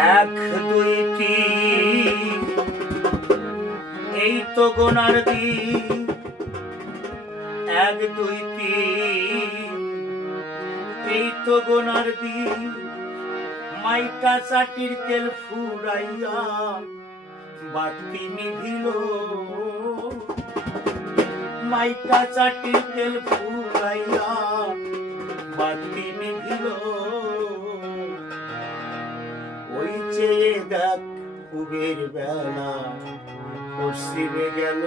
এক দুই তিন এই তো গোনার দিন, এক দুই তিন এই তো গোনার দিন। মাইটা চাটির তেল ফুরাইয়া বাতি নিভিল, মাইটা চাটির তেল ফুরাইয়া বাতি নিভিল। ওই চেয়ে দেখ কুবের বেলা পশ্চিমে গেল,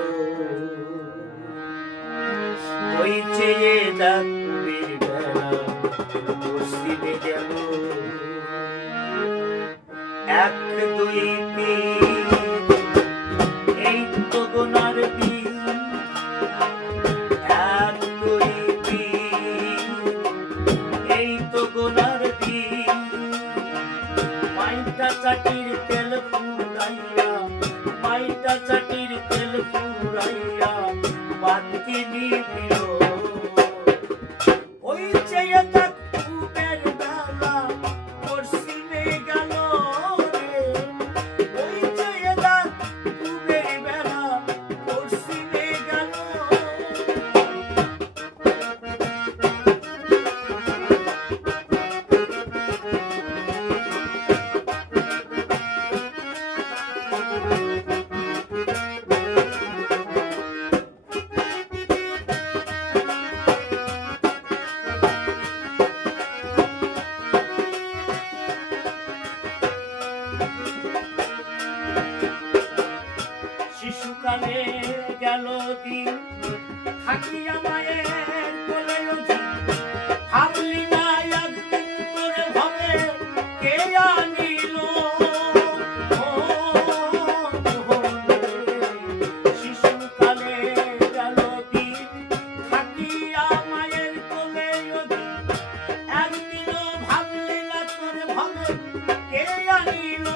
ওই চেয়ে দেখ কুবের বেলা পশ্চিমে গেল। এক দুই তিন এই তো গোনার দিন, এক দুই তিন এই তো গোনার দিন। মাইটা চাটির তেল ফুরাইয়া, মাইটা চাটির তেল ফুরাইয়া বাতি নিভিল। ওই চেয়ে দেখ কুবের বেলা পশ্চিমে গেল রে, ওই চেয়ে দেখ কুবের বেলা পশ্চিমে গেল। শিশুকালে গেল দিন থাকিয়া মায়ের কোলে অধিক, ভাবলি না একদিন করে ভাবে কে আনিল। শিশুকালে গেল দিন থাকিয়া মায়ের কোলে অধিক, একদিনও ভাবলি না করে ভাবে কে আনিল।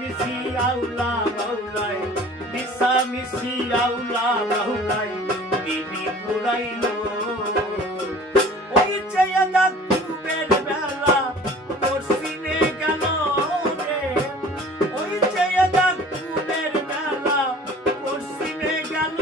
মিশি আউলা বাউলাই, মিশা মিশি আউলা বাউলাই দিদি পুরাইল। ওই চেয়ে দেখ কুবের বেলা পশ্চিমে গেল রে, ওই চেয়ে দেখ কুবের বেলা পশ্চিমে গেল।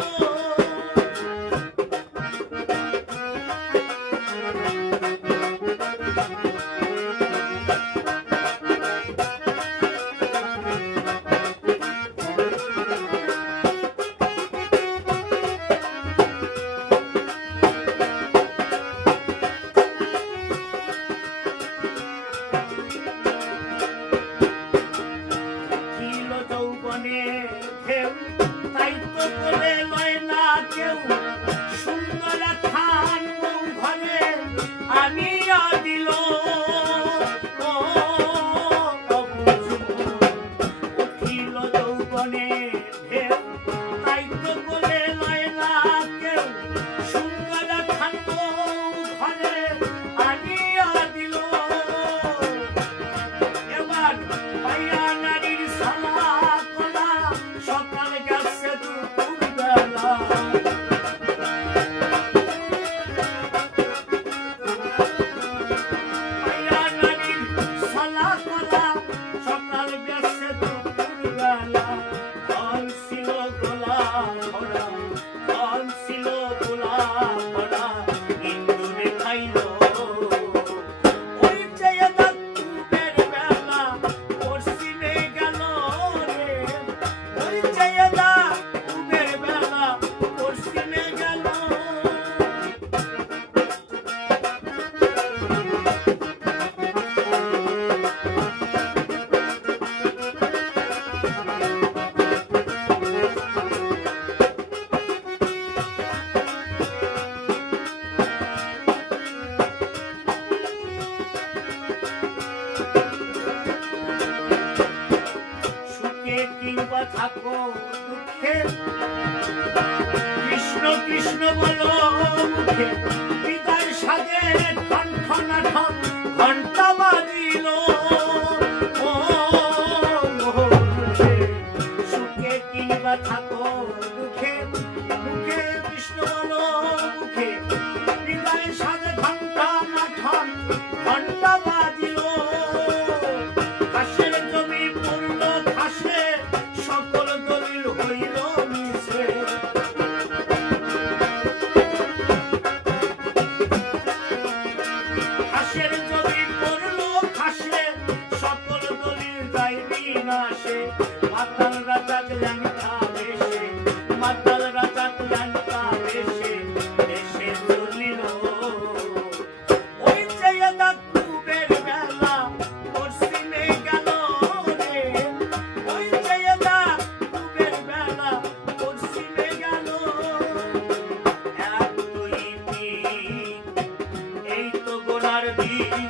সাজে ঠন ঠন ঠন ঘন্টা বাজিল ও মোহরে সুখে কিংবা থাকো দুঃখে মুখে কৃষ্ণ বলো মুখে হৃদয়ে সাজে ঘন্টা না ঠন ঘন্টা বাজিল ঘাসের জমি পড়ল ঘাসে সকল দলিল হইল মিশে ঘাসের জমি পড়ল ঘাসে সকল দলিল যাইবি নাশে মাতাল রাজা ল্যাংটা বেশে মাতাল রাজা ল্যাংটা বেশে দেশে চলিল ওই চেয়ে দেখ কুবের বেলা পশ্চিমে গেল রে ওই চেয়ে দেখ কুবের বেলা পশ্চিমে গেল এক দুই তিন এই তো গোনার দিন